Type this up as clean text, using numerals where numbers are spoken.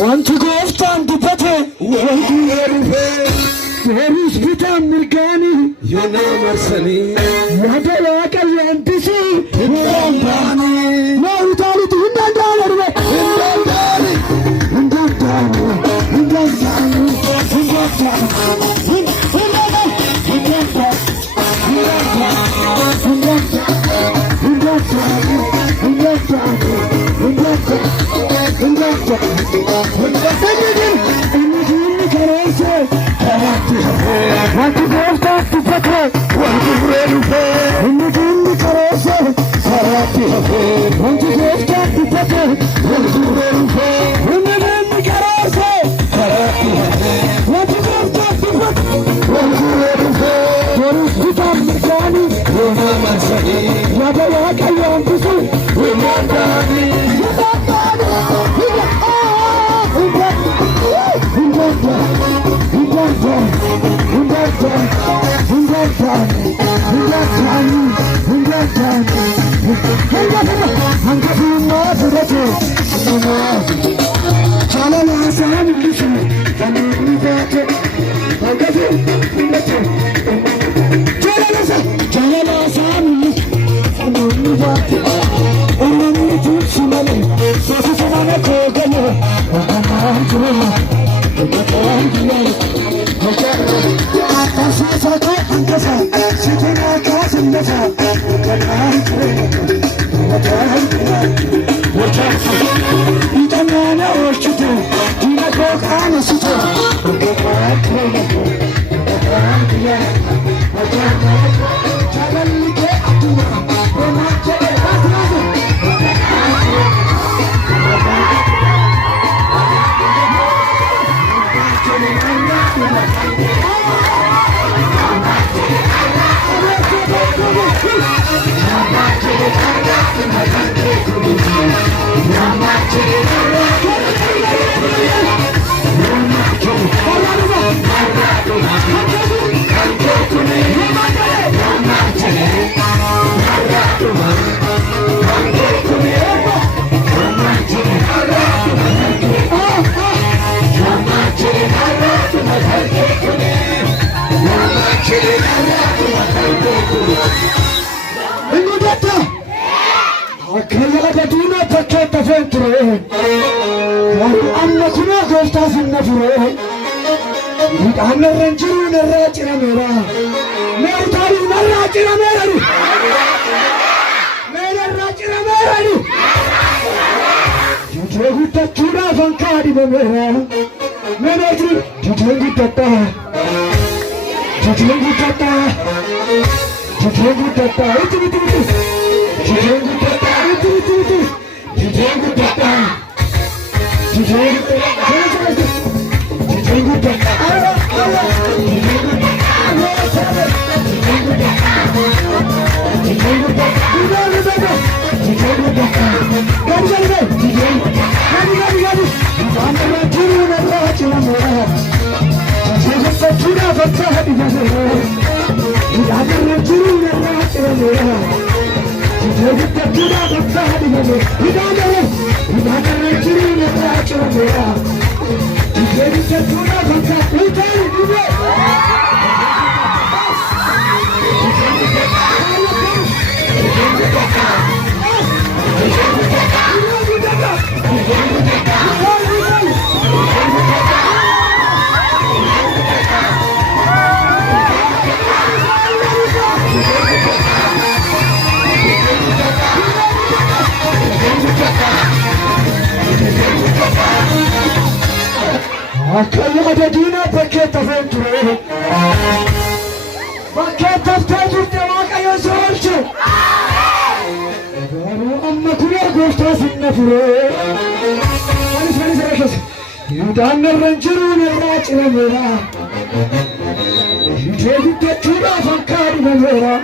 وانت قفت دبته وانت عرفه فارس بتاع مرقاني يونا مرسلي ما دلاك الانتسي ورمباني ما يطالي هندان داني هندان داني هندان داني هندان داني هندان داني Woo! Akkaya gadina fakkeetta feeture garuu amma kunoo gooftaa sinna fure midhaan narra hin jiru narraa cirameera mee utaaliif narraa cirameerani mee narraa cirameerani didee guddachuudhaaf hankaa dhibameera mee meetiri dideen guddadhaa dideen guddadhaa dideen guddadhaa itti itti itti dideen guddadhaa itti itti itti dideen guddadhaa dideen guddadhaa dideen guddadhaa dideen akkaya gadina fakkeetta feeture fakkeettaftee turte waaqayyo si oolche garuu amma kunoo gooftaa sinna fure manis rakkas midhaan narra hin jiru narraa cirameera didee guddachuudhaaf hankaa dhibameera